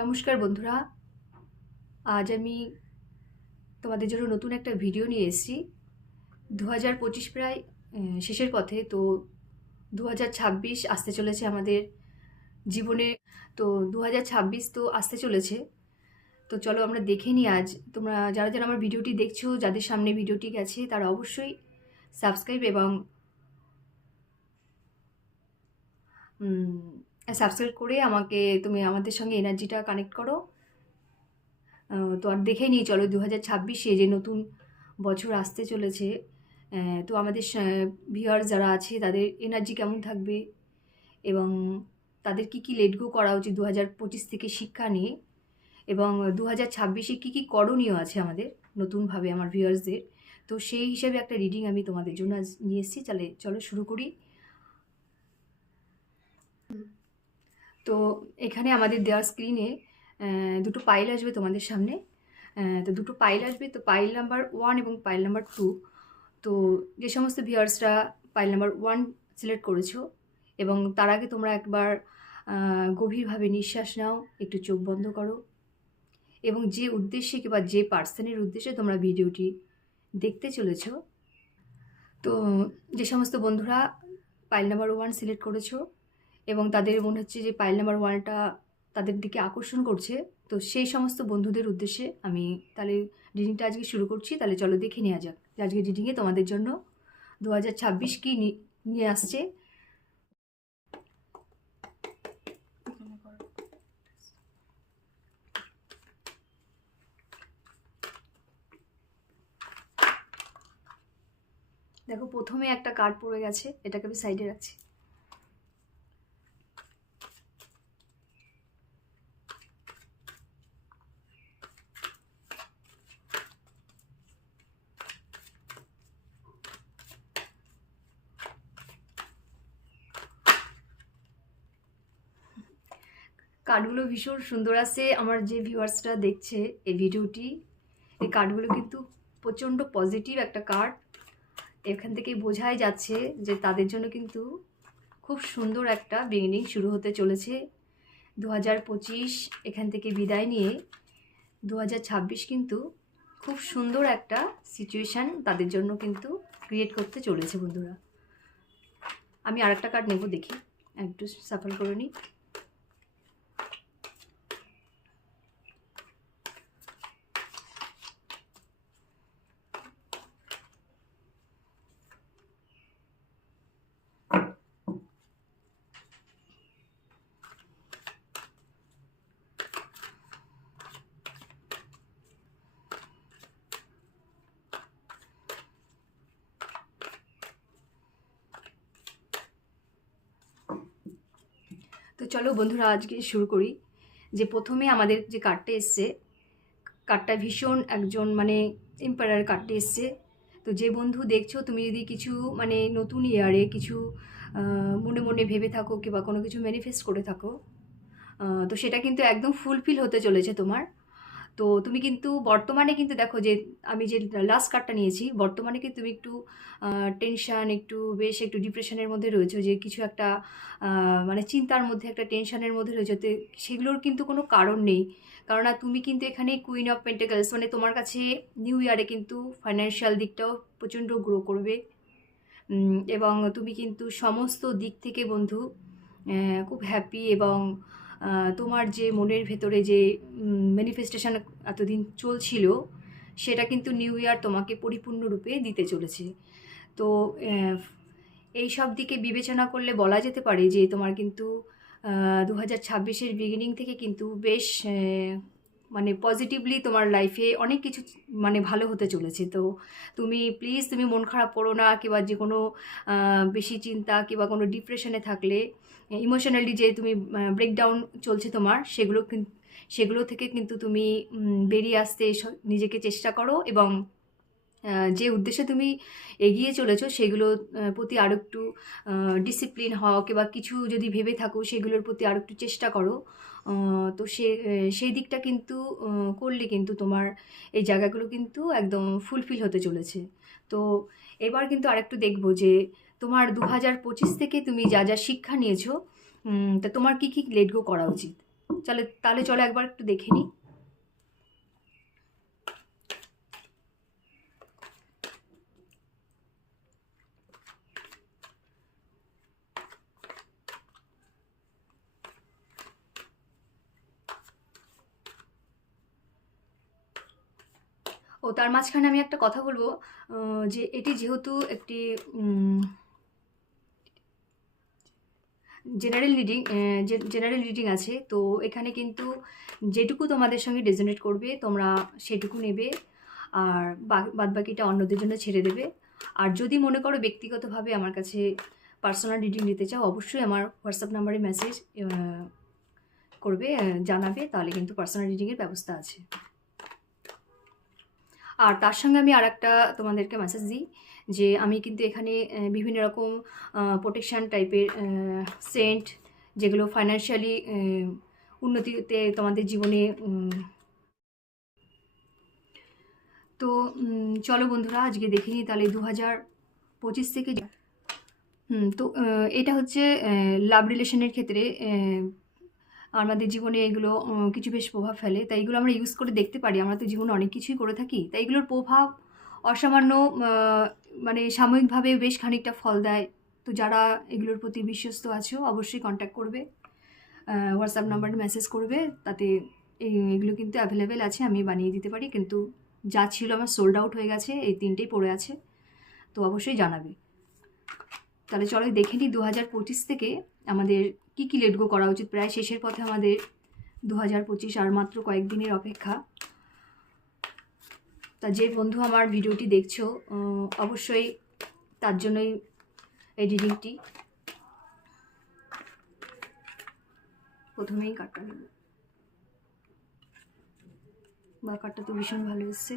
নমস্কার বন্ধুরা, আজ আমি তোমাদের জন্য নতুন একটা ভিডিও নিয়ে এসেছি। 2025 প্রায় শেষের পথে। তো 2026 আসতে চলেছে আমাদের জীবনে। তো 2026 তো আসতে চলেছে। তো চলো আমরা দেখে নিই আজ। তোমরা যারা যারা আমার ভিডিওটি দেখছো, যাদের সামনে ভিডিওটি গেছে, তারা অবশ্যই সাবস্ক্রাইব এবং সাবস্ক্রাইব করে তুমি আমাদের সঙ্গে এনার্জিটা কানেক্ট করো। তো আর দেখে নিই চলো 2026-এ যে নতুন বছর আসতে চলেছে, তো আমাদের ভিউয়ার্স যারা আছে তাদের এনার্জি কেমন থাকবে এবং তাদের কি লেট গো করা উচিত 2025 থেকে শিক্ষা নিয়ে, এবং 2026-এ কী করণীয় আছে আমাদের নতুনভাবে আমার ভিউয়ার্সদের। তো সেই হিসেবে একটা রিডিং আমি তোমাদের জন্য আজ নিয়ে এসেছি। চলো শুরু করি। তো এখানে আমাদের দেওয়ার স্ক্রিনে দুটো পাইল আসবে তোমাদের সামনে। তো দুটো পাইল আসবে। তো পাইল নাম্বার 1 এবং পাইল নাম্বার 2। তো যে সমস্ত ভিউয়ার্সরা পাইল নাম্বার 1 সিলেক্ট করেছো, এবং তার আগে তোমরা একবার গভীরভাবে নিঃশ্বাস নাও, একটু চোখ বন্ধ করো, এবং যে উদ্দেশ্যে কিংবা যে পার্সনের উদ্দেশ্যে তোমরা ভিডিওটি দেখতে চলেছো, তো যে সমস্ত বন্ধুরা পাইল নাম্বার 1 সিলেক্ট করেছো এবং তাদের মনে হচ্ছে যে পাইল নাম্বার 1টা তাদের দিকে আকর্ষণ করছে, তো সেই সমস্ত বন্ধুদের উদ্দেশ্যে আমি তাহলে রিডিংটা আজকে শুরু করছি। তাহলে চলো দেখে নেওয়া যাক আজকে রিডিংয়ে তোমাদের জন্য 2026 কী নিয়ে আসছে। দেখো, প্রথমে একটা কার্ড পড়ে গেছে, এটাকে আমি সাইডে রাখছি। কার্ডগুলো ভীষণ সুন্দর আছে। আমার যে ভিউয়ার্সরা দেখছে এই ভিডিওটি, এই কার্ডগুলো কিন্তু প্রচণ্ড পজিটিভ একটা কার্ড। এখান থেকে বোঝাই যাচ্ছে যে তাদের জন্য কিন্তু খুব সুন্দর একটা বিগিনিং শুরু হতে চলেছে। 2025 এখান থেকে বিদায় নিয়ে 2026 কিন্তু খুব সুন্দর একটা সিচুয়েশান তাদের জন্য কিন্তু ক্রিয়েট করতে চলেছে বন্ধুরা। আমি আরেকটা কার্ড নেব, দেখি একটু সাফল করে নিই। তো চলো বন্ধুরা আজকে শুরু করি। যে প্রথমে আমাদের যে কার্ডটা এসছে, কার্ডটা ভীষণ একজন মানে এম্পায়ার কার্ডটা এসছে। তো যে বন্ধু দেখছো, তুমি যদি কিছু মানে নতুন ইয়ারে কিছু মনে মনে ভেবে থাকো কিংবা কোনো কিছু ম্যানিফেস্ট করে থাকো, তো সেটা কিন্তু একদম ফুলফিল হতে চলেছে তোমার। তো তুমি কিন্তু বর্তমানে কিন্তু দেখো যে আমি যে লাস্ট কার্ডটা নিয়েছি, বর্তমানে কিন্তু তুমি একটু টেনশান, একটু ডিপ্রেশনের মধ্যে রয়েছে, যে কিছু একটা মানে চিন্তার মধ্যে, একটা টেনশানের মধ্যে রয়েছে। তো সেগুলোর কিন্তু কোনো কারণ নেই, কারণ তুমি কিন্তু এখানে কুইন অফ পেন্টাকলস, মানে তোমার কাছে নিউ ইয়ারে কিন্তু ফাইন্যান্সিয়াল দিকটাও প্রচণ্ড গ্রো করবে, এবং তুমি কিন্তু সমস্ত দিক থেকে বন্ধু খুব হ্যাপি, এবং তোমার যে মনের ভেতরে যে ম্যানিফেস্টেশন এতদিন চলছিল, সেটা কিন্তু নিউ ইয়ার তোমাকে পরিপূর্ণরূপে দিতে চলেছে। তো এই সব দিকে বিবেচনা করলে বলা যেতে পারে যে তোমার কিন্তু 2026-এর বিগিনিং থেকে কিন্তু বেশ মানে পজিটিভলি তোমার লাইফে অনেক কিছু মানে ভালো হতে চলেছে। তো তুমি মন খারাপ করো না, কিংবা যে কোনো বেশি চিন্তা কিংবা কোনো ডিপ্রেশনে থাকলে, ইমোশনালি যে তুমি ব্রেকডাউন চলছে তোমার, সেগুলো থেকে কিন্তু তুমি বেরিয়ে আসতে নিজেকে চেষ্টা করো, এবং যে উদ্দেশ্যে তুমি এগিয়ে চলেছো সেগুলো প্রতি আরও একটু ডিসিপ্লিন হও, কিংবা কিছু যদি ভেবে থাকো সেগুলোর প্রতি আরও একটু চেষ্টা করো। তো সেই দিকটা কিন্তু করলে কিন্তু তোমার এই জায়গাগুলো কিন্তু একদম ফুলফিল হতে চলেছে। তো এবার কিন্তু আরেকটু দেখবো যে তোমার 2025 থেকে তুমি যা যা শিক্ষা নিয়েছো, তা তোমার কী লেট গো করা উচিত। তাহলে চলো একবার একটু দেখে নিই। ও তার মাঝখানে আমি একটা কথা বলবো, যে এটি যেহেতু একটি জেনারেল রিডিং আছে, তো এখানে কিন্তু যেটুকু তোমাদের সঙ্গে রেজোনেট করবে তোমরা সেটুকু নেবে, আর বাদবাকিটা অন্যদের জন্য ছেড়ে দেবে। আর যদি মনে করো ব্যক্তিগতভাবে আমার কাছে পার্সোনাল রিডিং নিতে চাও, অবশ্যই আমার হোয়াটসঅ্যাপ নাম্বারে মেসেজ করবে, জানাবে, তাহলে কিন্তু পার্সোনাল রিডিংয়ের ব্যবস্থা আছে। আর তার সঙ্গে আমি আর একটা তোমাদেরকে মেসেজ দিই যে আমি কিন্তু এখানে বিভিন্ন রকম প্রোটেকশান টাইপের সেন্ট, যেগুলো ফাইন্যান্সিয়ালি উন্নতিতে তোমাদের জীবনে তো চলো বন্ধুরা আজকে দেখে নিই তাহলে 2025 থেকে। তো এটা হচ্ছে লাভ রিলেশনের ক্ষেত্রে আমাদের জীবনে এগুলো কিছু বেশ প্রভাব ফেলে, তাই এগুলো আমরা ইউজ করে দেখতে পারি। আমরা তো জীবনে অনেক কিছুই করে থাকি, তাই এগুলোর প্রভাব অসামান্য মানে সাময়িকভাবে বেশ খানিকটা ফল দেয়। তো যারা এগুলোর প্রতি বিশ্বস্ত আছো অবশ্যই কন্ট্যাক্ট করবে, হোয়াটসঅ্যাপ নাম্বারে মেসেজ করবে, তাতে এগুলো কিন্তু অ্যাভেলেবেল আছে, আমি বানিয়ে দিতে পারি। কিন্তু যা ছিল আমার সোল্ড আউট হয়ে গেছে, এই 3টেই পড়ে আছে, তো অবশ্যই জানাবে। তাহলে চলো দেখে নিই 2025 থেকে আমাদের কী কী লেট গো করা উচিত। প্রায় শেষের পথে আমাদের 2025, আর মাত্র কয়েকদিনের অপেক্ষা। তা যে বন্ধু আমার ভিডিওটি দেখছো অবশ্যই তার জন্যই এই রিডিংটি। প্রথমেই কার্ডটা নেব, বা কার্ডটা তো ভীষণ ভালো এসছে।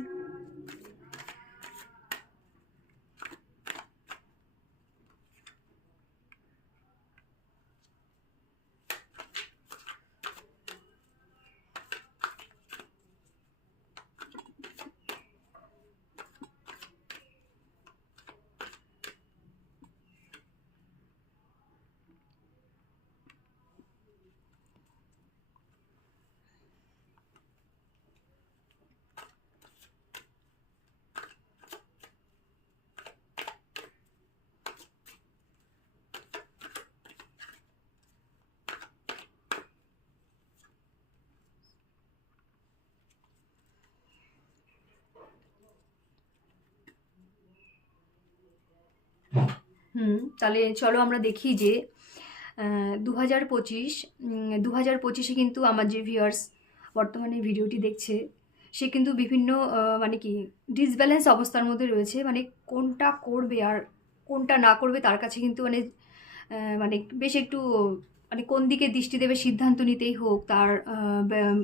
তাহলে চলো আমরা দেখি যে 2025 কিন্তু আমার যে ভিউয়ার্স বর্তমানে ভিডিওটি দেখছে, সে কিন্তু বিভিন্ন মানে কি ডিসব্যালেন্স অবস্থার মধ্যে রয়েছে। মানে কোনটা করবে আর কোনটা না করবে তার কাছে কিন্তু মানে বেশ একটু মানে কোন দিকে দৃষ্টি দেবে সিদ্ধান্ত নিতেই হোক, তার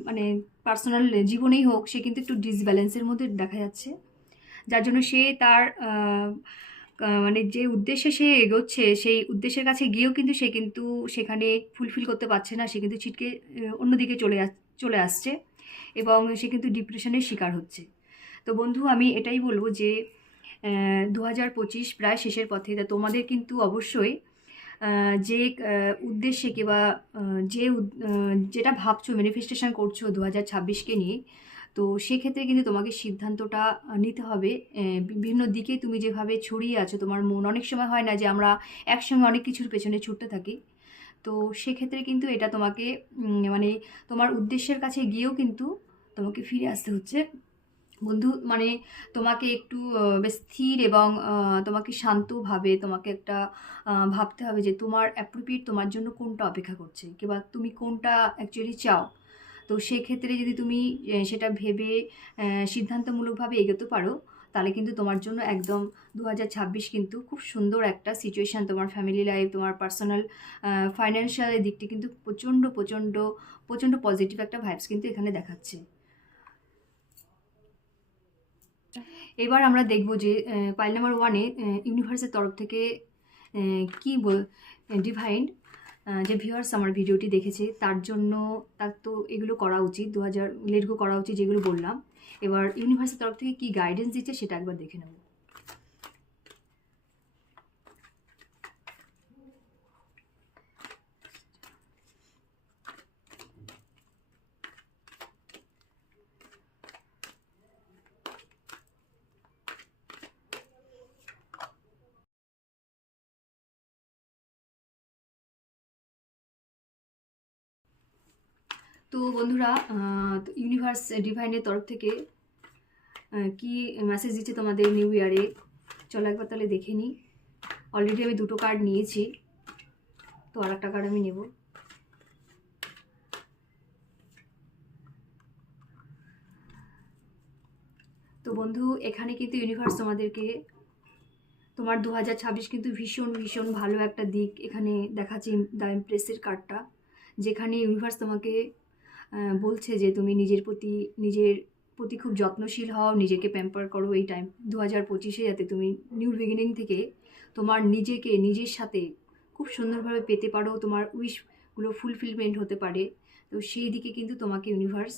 মানে পার্সোনাল জীবনেই হোক, সে কিন্তু একটু ডিসব্যালেন্সের মধ্যে দেখা যাচ্ছে। যার জন্য সে তার মানে যে উদ্দেশ্যে সে এগোচ্ছে, সেই উদ্দেশ্যের কাছে গিয়েও কিন্তু সে কিন্তু সেখানে ফুলফিল করতে পারছে না, সে কিন্তু ছিটকে অন্যদিকে চলে আসছে, এবং সে কিন্তু ডিপ্রেশনের শিকার হচ্ছে। তো বন্ধু আমি এটাই বলবো যে 2025 প্রায় শেষের পথে, তা তোমাদের কিন্তু অবশ্যই যে উদ্দেশ্যে কিংবা যেটা ভাবছো ম্যানিফেস্টেশন করছো 2026কে নিয়ে, তো সেক্ষেত্রে কিন্তু তোমাকে সিদ্ধান্তটা নিতে হবে। বিভিন্ন দিকে তুমি যেভাবে ছড়িয়ে আছো, তোমার মন, অনেক সময় হয় না যে আমরা একসঙ্গে অনেক কিছুর পেছনে ছুটতে থাকি, তো সেক্ষেত্রে কিন্তু এটা তোমাকে মানে তোমার উদ্দেশ্যের কাছে গিয়েও কিন্তু তোমাকে ফিরে আসতে হচ্ছে বন্ধু। মানে তোমাকে একটু বেশ স্থির এবং তোমাকে শান্তভাবে তোমাকে একটা ভাবতে হবে যে তোমার অ্যাপ্রোপ্রিয়েট তোমার জন্য কোনটা অপেক্ষা করছে, কিংবা তুমি কোনটা অ্যাকচুয়ালি চাও। তো সেক্ষেত্রে যদি তুমি সেটা ভেবে সিদ্ধান্তমূলকভাবে এগোতে পারো, তাহলে কিন্তু তোমার জন্য একদম 2026 কিন্তু খুব সুন্দর একটা সিচুয়েশান, তোমার ফ্যামিলি লাইফ, তোমার পার্সোনাল ফাইন্যান্সিয়ালের দিকটি কিন্তু প্রচণ্ড প্রচণ্ড প্রচণ্ড পজিটিভ একটা ভাইবস কিন্তু এখানে দেখাচ্ছে। এবার আমরা দেখব যে পাইল নাম্বার 1-এ ইউনিভার্সের তরফ থেকে কী ডিভাইন যে ভিউয়ার্স আমার ভিডিওটি দেখেছে তার জন্য, তার তো এগুলো করা উচিত, লেট গো করা উচিত যেগুলো বললাম। এবার ইউনিভার্সের তরফ থেকে কী গাইডেন্স দিচ্ছে সেটা একবার দেখে নেব। তো বন্ধুরা, তো ইউনিভার্স ডিভাইনের তরফ থেকে কি মেসেজ দিচ্ছে তোমাদের নিউ ইয়ারে, চলো একবার তাহলে দেখে নিই। অলরেডি আমি 2টো কার্ড নিয়েছি, তো আর একটা কার্ড আমি নেব। তো বন্ধু, এখানে কিন্তু ইউনিভার্স তোমাদেরকে, তোমার 2026 কিন্তু ভীষণ ভীষণ ভালো একটা দিক এখানে দেখাচ্ছে। দ্য এমপ্রেসের কার্ডটা, যেখানে ইউনিভার্স তোমাকে বলছে যে তুমি নিজের প্রতি খুব যত্নশীল হও, নিজেকে প্যাম্পার করো এই টাইম 2025-এ, যাতে তুমি নিউ বিগিনিং থেকে তোমার নিজের সাথে খুব সুন্দরভাবে পেতে পারো, তোমার উইশগুলো ফুলফিলমেন্ট হতে পারে। তো সেই দিকে কিন্তু তোমাকে ইউনিভার্স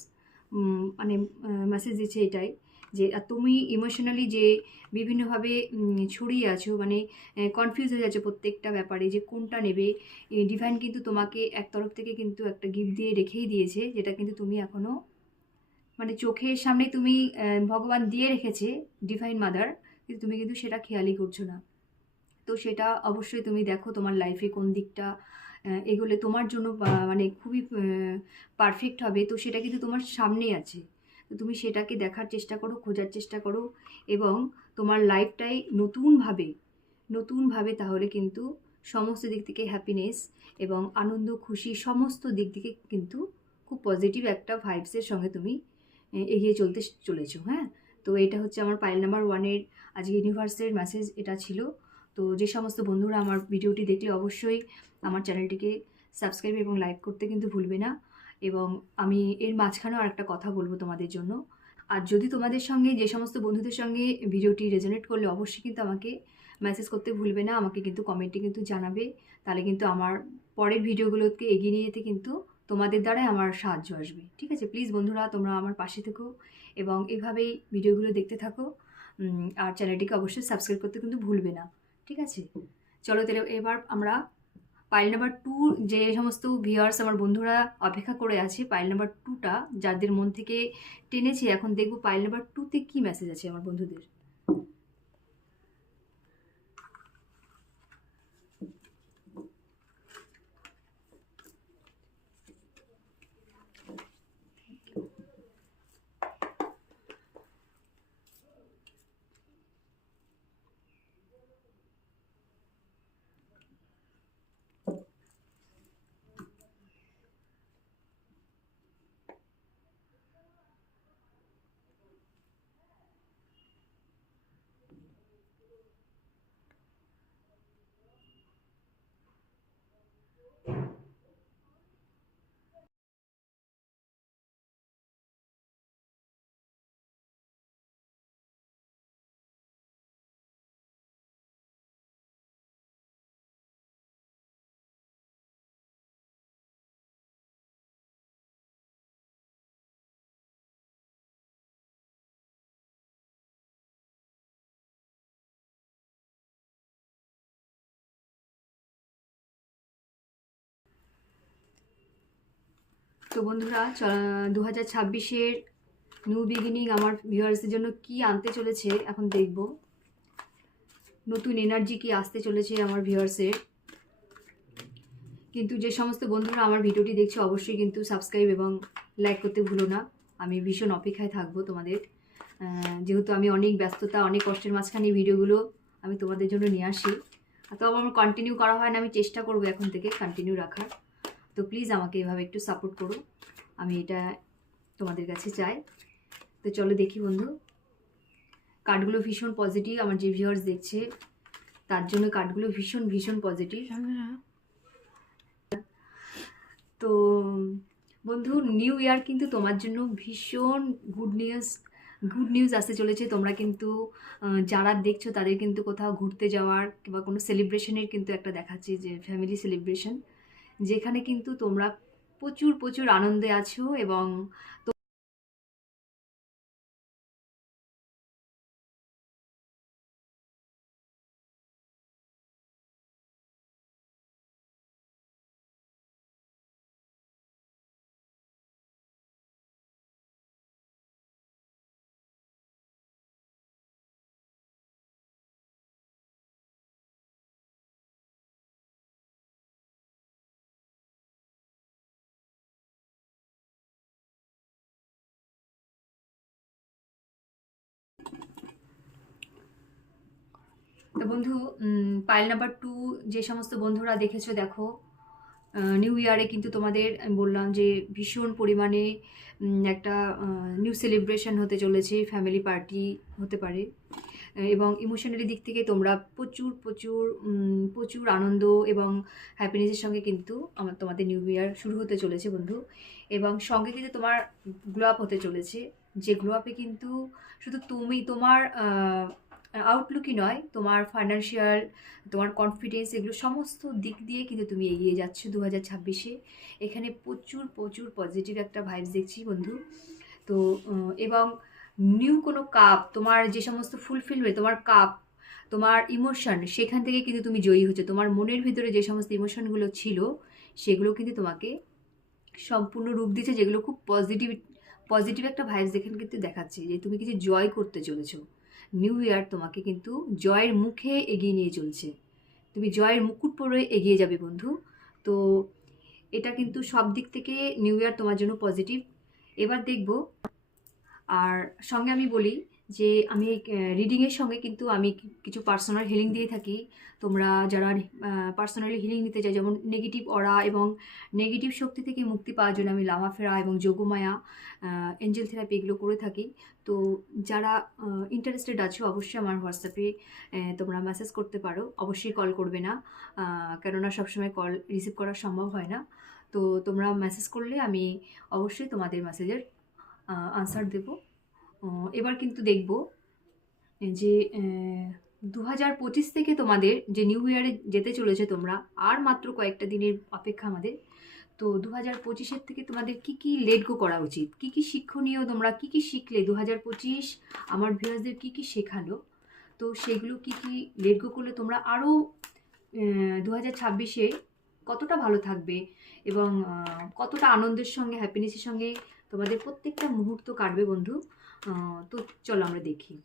মানে মেসেজ দিচ্ছে এটাই, যে তুমি ইমোশনালি যে বিভিন্নভাবে ছড়িয়ে আছো, মানে কনফিউজ হয়ে যাচ্ছে প্রত্যেকটা ব্যাপারে যে কোনটা নেবে। ডিভাইন কিন্তু তোমাকে এক তরফ থেকে কিন্তু একটা গিফট দিয়ে রেখেই দিয়েছে, যেটা কিন্তু তুমি এখনও মানে চোখের সামনে তুমি ভগবান দিয়ে রেখেছে, ডিভাইন মাদার, কিন্তু তুমি কিন্তু সেটা খেয়ালই করছো না। তো সেটা অবশ্যই তুমি দেখো তোমার লাইফে কোন দিকটা এগোলে তোমার জন্য মানে খুবই পারফেক্ট হবে, তো সেটা কিন্তু তোমার সামনেই আছে। তো তুমি সেটাকে দেখার চেষ্টা করো, খোঁজার চেষ্টা করো, এবং তোমার লাইফটাই নতুনভাবে তাহলে কিন্তু সমস্ত দিক থেকে হ্যাপিনেস এবং আনন্দ খুশি সমস্ত দিক থেকে কিন্তু খুব পজিটিভ একটা ভাইবসের সঙ্গে তুমি এগিয়ে চলেছো। হ্যাঁ, তো এটা হচ্ছে আমার পাইল নাম্বার 1-এর আজকে ইউনিভার্সের মেসেজ এটা ছিল। তো যে সমস্ত বন্ধুরা আমার ভিডিওটি দেখলে অবশ্যই আমার চ্যানেলটিকে সাবস্ক্রাইব এবং লাইক করতে কিন্তু ভুলবে না। এবং আমি এর মাঝখানেও আরেকটা কথা বলবো তোমাদের জন্য। আর যদি তোমাদের সঙ্গে, যে সমস্ত বন্ধুদের সঙ্গে ভিডিওটি রেজোনেট করলে, অবশ্যই কিন্তু আমাকে মেসেজ করতে ভুলবে না, আমাকে কিন্তু কমেন্টে কিন্তু জানাবে। তাহলে কিন্তু আমার পরের ভিডিওগুলোকে এগিয়ে নিয়ে যেতে কিন্তু তোমাদের দ্বারাই আমার সাহায্য আসবে। ঠিক আছে, প্লিজ বন্ধুরা তোমরা আমার পাশে থেকো এবং এভাবেই ভিডিওগুলো দেখতে থাকো। আর চ্যানেলটিকে অবশ্যই সাবস্ক্রাইব করতে কিন্তু ভুলবে না। ঠিক আছে, চলো তাহলে এবার আমরা পাইল নাম্বার 2, যে সমস্ত ভিউয়ার্স আমার বন্ধুরা অপেক্ষা করে আছে পাইল নাম্বার 2টা, যাদের মন থেকে টেনেছি, এখন দেখবো পাইল নাম্বার 2-তে কি মেসেজ আছে আমার বন্ধুদের। তো বন্ধুরা, 2026-এর নিউ বিগিনিং আমার ভিউয়ার্সদের জন্য কি আনতে চলেছে এখন দেখব। নতুন এনার্জি কি আসতে চলেছে আমার ভিউয়ার্সের। কিন্তু যে সমস্ত বন্ধুরা আমার ভিডিওটি দেখছো, অবশ্যই কিন্তু সাবস্ক্রাইব এবং লাইক করতে ভুলো না। আমি ভীষণ অপেক্ষায় থাকবো তোমাদের, যেহেতু আমি অনেক ব্যস্ততা, অনেক কষ্টের মাঝখানে ভিডিওগুলো আমি তোমাদের জন্য নিয়ে আসি। তো আমার কন্টিনিউ করা হয় না, আমি চেষ্টা করবো এখন থেকে কন্টিনিউ রাখার। তো প্লিজ আমাকে এভাবে একটু সাপোর্ট করো, আমি এটা তোমাদের কাছে চাই। তো চলো দেখি বন্ধু, কার্ডগুলো ভীষণ পজিটিভ, আমার যে ভিউয়ার্স দেখছে তার জন্য কার্ডগুলো ভীষণ ভীষণ পজিটিভ। তো বন্ধু, নিউ ইয়ার কিন্তু তোমার জন্য ভীষণ গুড নিউজ আসতে চলেছে। তোমরা কিন্তু যারা দেখছো তাদের কিন্তু কোথাও ঘুরতে যাওয়ার কিংবা কোনো সেলিব্রেশনের কিন্তু একটা দেখাচ্ছে, যে ফ্যামিলি সেলিব্রেশন, যেখানে কিন্তু তোমরা প্রচুর প্রচুর আনন্দে আছো এবং তো বন্ধু, পাইল নাম্বার 2 যে সমস্ত বন্ধুরা দেখেছো দেখো, নিউ ইয়ারে কিন্তু তোমাদের আমি বললাম যে ভীষণ পরিমাণে একটা নিউ সেলিব্রেশন হতে চলেছে, ফ্যামিলি পার্টি হতে পারে, এবং ইমোশনালি দিক থেকে তোমরা প্রচুর প্রচুর প্রচুর আনন্দ এবং হ্যাপিনেসের সঙ্গে কিন্তু তোমাদের নিউ ইয়ার শুরু হতে চলেছে বন্ধু। এবং সঙ্গে কিন্তু তোমার গ্লো আপ হতে চলেছে, যে গ্লো আপে কিন্তু শুধু তুমি তোমার আউটলুকই নয়, তোমার ফাইন্যান্সিয়াল, তোমার কনফিডেন্স, এগুলো সমস্ত দিক দিয়ে কিন্তু তুমি এগিয়ে যাচ্ছ 2026-এ। এখানে প্রচুর প্রচুর পজিটিভ একটা ভাইবস দেখছি বন্ধু। তো এবং নিউ কোনো কাপ, তোমার যে সমস্ত ফুলফিলমেন্ট, তোমার কাপ, তোমার ইমোশন, সেখান থেকে কিন্তু তুমি জয়ী হচ্ছে। তোমার মনের ভিতরে যে সমস্ত ইমোশনগুলো ছিল সেগুলো কিন্তু তোমাকে সম্পূর্ণ রূপ দিচ্ছে, যেগুলো খুব পজিটিভ পজিটিভ একটা ভাইবস এখানে কিন্তু দেখাচ্ছে যে তুমি কিছু জয় করতে চলেছো। নিউ ইয়ার তোমাকে কিন্তু জয়ের মুখে এগিয়ে নিয়ে চলছে, তুমি জয়ের মুকুট পরে এগিয়ে যাবে বন্ধু। তো এটা কিন্তু সব দিক থেকে নিউ ইয়ার তোমার জন্য পজিটিভ। এবার দেখব, আর সঙ্গে আমি বলি যে আমি রিডিংয়ের সঙ্গে কিন্তু আমি কিছু পার্সোনাল হিলিং দিয়ে থাকি। তোমরা যারা পার্সোনালি হিলিং নিতে চাই, যেমন নেগেটিভ অরা এবং নেগেটিভ শক্তি থেকে মুক্তি পাওয়ার জন্য আমি লামাফেরা এবং যোগমায়া, এঞ্জেল থেরাপি এগুলো করে থাকি। তো যারা ইন্টারেস্টেড আছো অবশ্যই আমার হোয়াটসঅ্যাপে তোমরা মেসেজ করতে পারো, অবশ্যই কল করবে না, কেননা সবসময় কল রিসিভ করা সম্ভব হয় না। তো তোমরা মেসেজ করলে আমি অবশ্যই তোমাদের মেসেজের আনসার দেব। এবার কিন্তু দেখব যে 2025 থেকে তোমাদের যে নিউ ইয়ারে যেতে চলেছে তোমরা, আর মাত্র কয়েকটা দিনের অপেক্ষা আমাদের। তো 2025-এর থেকে তোমাদের কি কি লেট গো করা উচিত, কি কি শিক্ষণীয়, তোমরা কি কি শিখলে, 2025 আমার ভিউয়ার্সদের কি কি শেখালো, তো সেগুলো কি কি লেট গো করলে তোমরা আরও 2026-এ কতটা ভালো থাকবে এবং কতটা আনন্দের সঙ্গে, হ্যাপিনেসের সঙ্গে তোমাদের প্রত্যেকটা মুহূর্ত কাটবে বন্ধু। তো চলো আমরা দেখি।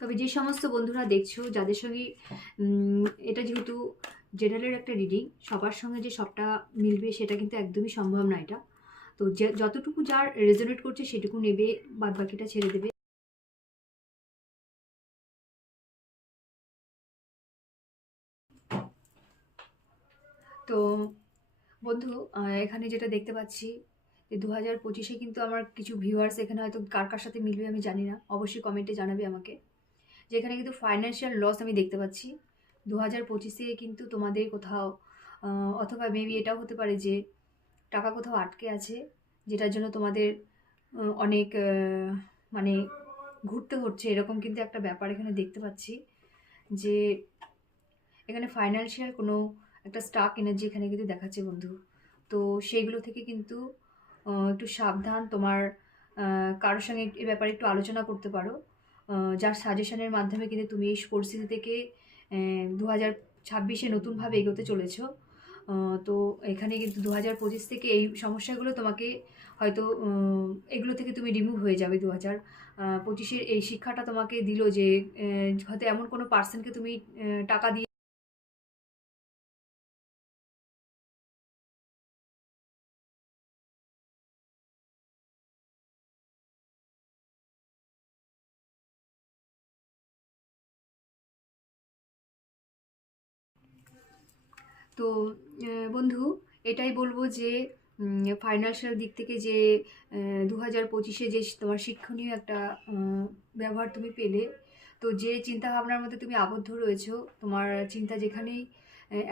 তবে যে সমস্ত বন্ধুরা দেখছো, যাদের সঙ্গে এটা যেহেতু জেনারেল একটা রিডিং, সবার সঙ্গে যে সবটা মিলবে সেটা কিন্তু একদমই সম্ভব না এটা। তো যতটুকু যার রেজোনেট করছে সেটুকু নেবে, বাদ বাকিটা ছেড়ে দেবে। তো বন্ধু, এখানে যেটা দেখতে পাচ্ছি যে 2025-এ কিন্তু আমার কিছু ভিউয়ার্স এখানে হয়তো কার কার সাথে মিলবে আমি জানি না, অবশ্যই কমেন্টে জানাবে আমাকে। যে এখানে কিন্তু ফাইন্যান্সিয়াল লস আমি দেখতে পাচ্ছি 2025-এ কিন্তু তোমাদের কোথাও, অথবা মেবি এটাও হতে পারে যে টাকা কোথাও আটকে আছে, যেটার জন্য তোমাদের অনেক মানে ঘুরতে হচ্ছে, এরকম কিন্তু একটা ব্যাপার এখানে দেখতে পাচ্ছি। যে এখানে ফাইন্যান্সিয়াল কোনো একটা স্টাক এনার্জি এখানে কিন্তু দেখাচ্ছে বন্ধু। তো সেইগুলো থেকে কিন্তু একটু সাবধান। তোমার কারোর সঙ্গে এ ব্যাপারে একটু আলোচনা করতে পারো, যার সাজেশনের মাধ্যমে কিন্তু তুমি এই পরিস্থিতি থেকে 2026-এ নতুনভাবে এগোতে চলেছো। তো এখানে কিন্তু 2025 থেকে এই সমস্যাগুলো তোমাকে হয়তো এগুলো থেকে তুমি রিমুভ হয়ে যাবে। 2025-এর এই শিক্ষাটা তোমাকে দিল যে হয়তো এমন কোনো পার্সনকে তুমি টাকা দিয়ে, তো বন্ধু এটাই বলবো যে ফাইন্যান্সিয়াল দিক থেকে যে 2025-এ যে তোমার শিক্ষণীয় একটা ব্যবহার তুমি পেলে, তো যে চিন্তাভাবনার মধ্যে তুমি আবদ্ধ রয়েছো, তোমার চিন্তা যেখানেই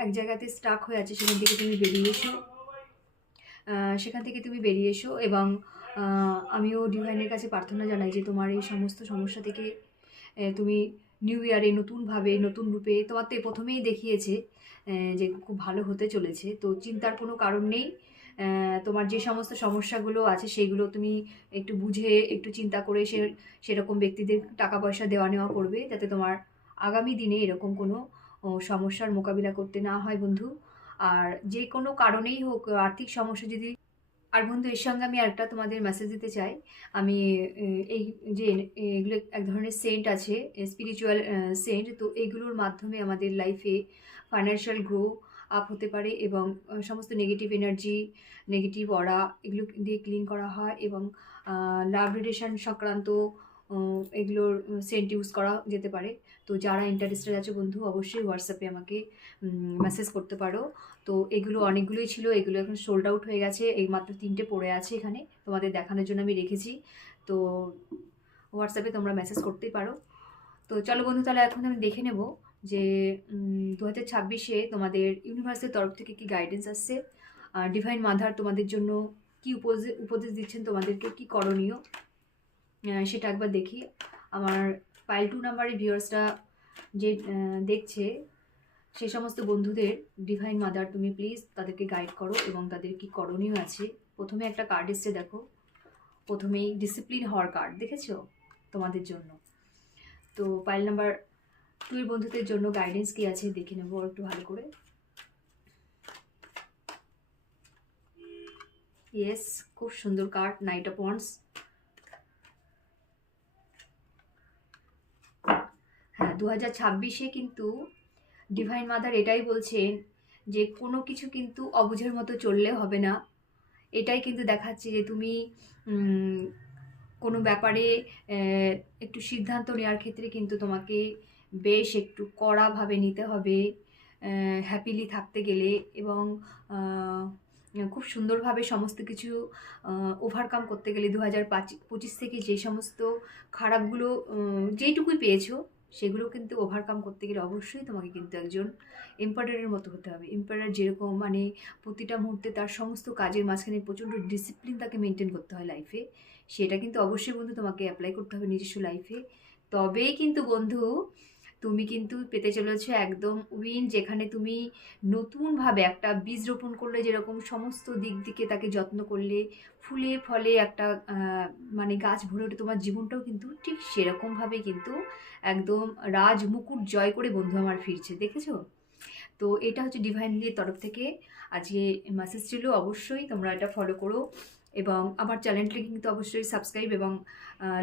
এক জায়গাতে স্টাক হয়ে আছে সেখান থেকে তুমি বেরিয়ে এসো, সেখান থেকে তুমি বেরিয়ে এসো। এবং আমিও ডিভাইনের কাছে প্রার্থনা জানাই যে তোমার এই সমস্ত সমস্যা থেকে তুমি নিউ ইয়ারে নতুনভাবে, নতুন রূপে, তোমার তো প্রথমেই দেখিয়েছে যে খুব ভালো হতে চলেছে। তো চিন্তার কোনো কারণ নেই। তোমার যে সমস্ত সমস্যাগুলো আছে সেইগুলো তুমি একটু বুঝে, একটু চিন্তা করে সেরকম ব্যক্তিদের টাকা পয়সা দেওয়া নেওয়া করবে, যাতে তোমার আগামী দিনে এরকম কোনো সমস্যার মোকাবিলা করতে না হয় বন্ধু। আর যে কোনো কারণেই হোক, আর্থিক সমস্যা যদি আর বন্ধু এর সঙ্গে আমি একটা তোমাদের মেসেজ দিতে চাই। আমি এই যে এগুলো এক ধরনের সেন্ট আছে, স্পিরিচুয়াল সেন্ট, তো এগুলোর মাধ্যমে আমাদের লাইফে ফাইন্যান্সিয়াল গ্রো আপ হতে পারে এবং সমস্ত নেগেটিভ এনার্জি, নেগেটিভ অরা এগুলো দিয়ে ক্লিন করা হয় এবং লাভ রিলেশন সংক্রান্ত এগুলোর সেন্ট ইউজ করা যেতে পারে। তো যারা ইন্টারেস্টেড আছে বন্ধু অবশ্যই হোয়াটসঅ্যাপে আমাকে মেসেজ করতে পারো। তো এগুলো অনেকগুলোই ছিল, এগুলো এখন সোল্ড আউট হয়ে গেছে, এই মাত্র 3টে পড়ে আছে এখানে, তোমাদের দেখানোর জন্য আমি রেখেছি। তো হোয়াটসঅ্যাপে তোমরা মেসেজ করতেই পারো। তো চলো বন্ধু, তাহলে এখন আমি দেখে নেব যে 2026-এ তোমাদের ইউনিভার্সের তরফ থেকে কি গাইডেন্স আসছে, ডিভাইন মাদার তোমাদের জন্য কি উপদেশ দিচ্ছেন, তোমাদেরকে কি করণীয়, সেটা একবার দেখি। আমার পাইল 2 নাম্বারের ভিউয়ার্সরা যে দেখছে, সেই সমস্ত বন্ধুদের ডিভাইন মাদার তুমি প্লিজ তাদেরকে গাইড করো এবং তাদের কি করণীয় আছে। প্রথমে একটা কার্ড এসছে, দেখো, প্রথমেই ডিসিপ্লিন হওয়ার কার্ড দেখেছো তোমাদের জন্য। তো পাইল নাম্বার 2 এর বন্ধুদের জন্য গাইডেন্স কি আছে দেখে নেবো একটু ভালো করে। ইয়েস, খুব সুন্দর কার্ড, নাইট অফ ওয়ান্ডস। হ্যাঁ, 2026-এ কিন্তু ডিভাইন মাদার এটাই বলছেন যে কোনো কিছু কিন্তু অবুঝের মতো চললে হবে না। এটাই কিন্তু দেখাচ্ছে যে তুমি কোনো ব্যাপারে একটু সিদ্ধান্ত নেওয়ার ক্ষেত্রে কিন্তু তোমাকে বেশ একটু কড়াভাবে নিতে হবে হ্যাপিলি থাকতে গেলে, এবং খুব সুন্দরভাবে সমস্ত কিছু ওভারকাম করতে গেলে 2025 থেকে যে সমস্ত খারাপগুলো যেইটুকুই পেয়েছো সেগুলো কিন্তু ওভারকাম করতে গেলে অবশ্যই তোমাকে কিন্তু একজন এম্পায়ারের মতো হতে হবে। এম্পায়ার যেরকম মানে প্রতিটা মুহূর্তে তার সমস্ত কাজের মাঝখানে প্রচণ্ড ডিসিপ্লিন তাকে মেনটেন করতে হয় লাইফে, সেটা কিন্তু অবশ্যই বন্ধু তোমাকে অ্যাপ্লাই করতে হবে নিজস্ব লাইফে। তবেই কিন্তু বন্ধু তুমি কিন্তু পেতে চলেছো একদম উইন, যেখানে তুমি নতুনভাবে একটা বীজ রোপণ করলে যেরকম সমস্ত দিক দিকে তাকে যত্ন করলে ফুলে ফলে একটা মানে গাছ ভরে ওঠে, তোমার জীবনটাও কিন্তু ঠিক সেরকমভাবে কিন্তু একদম রাজ মুকুট জয় করে বন্ধু আমার ফিরছে, দেখেছো? তো এটা হচ্ছে ডিভাইনলির তরফ থেকে আজকে মেসেজ ছিল। অবশ্যই তোমরা এটা ফলো করো এবং আমার চ্যানেলটি কিন্তু অবশ্যই সাবস্ক্রাইব এবং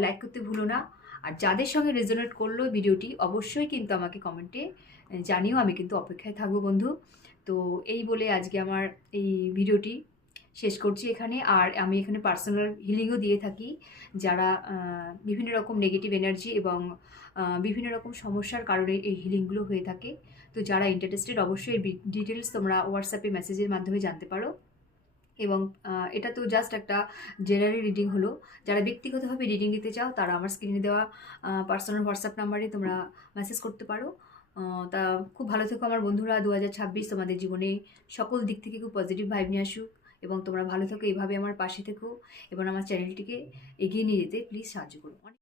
লাইক করতে ভুলো না। আর যাদের সঙ্গে রেজোনেট করলো ভিডিওটি অবশ্যই কিন্তু আমাকে কমেন্টে জানিও, আমি কিন্তু অপেক্ষায় থাকবো বন্ধু। তো এই বলে আজকে আমার এই ভিডিওটি শেষ করছি এখানে। আর আমি এখানে পার্সোনাল হিলিংও দিয়ে থাকি, যারা বিভিন্ন রকম নেগেটিভ এনার্জি এবং বিভিন্ন রকম সমস্যার কারণে এই হিলিংগুলো হয়ে থাকে। তো যারা ইন্টারেস্টেড অবশ্যই ডিটেলস তোমরা হোয়াটসঅ্যাপে মেসেজের মাধ্যমে জানতে পারো। এবং এটা তো জাস্ট একটা জেনারেল রিডিং হলো। যারা ব্যক্তিগতভাবে রিডিং দিতে চাও তারা আমার স্ক্রিনে দেওয়া পার্সোনাল হোয়াটসঅ্যাপ নাম্বারে তোমরা মেসেজ করতে পারো। তা খুব ভালো থেকো আমার বন্ধুরা। 2026 তোমাদের জীবনে সকল দিক থেকে খুব পজিটিভ ভাইব নিয়ে আসুক এবং তোমরা ভালো থেকো, এইভাবে আমার পাশে থেকো এবং আমার চ্যানেলটিকে এগিয়ে নিয়ে যেতে প্লিজ সাহায্য করো।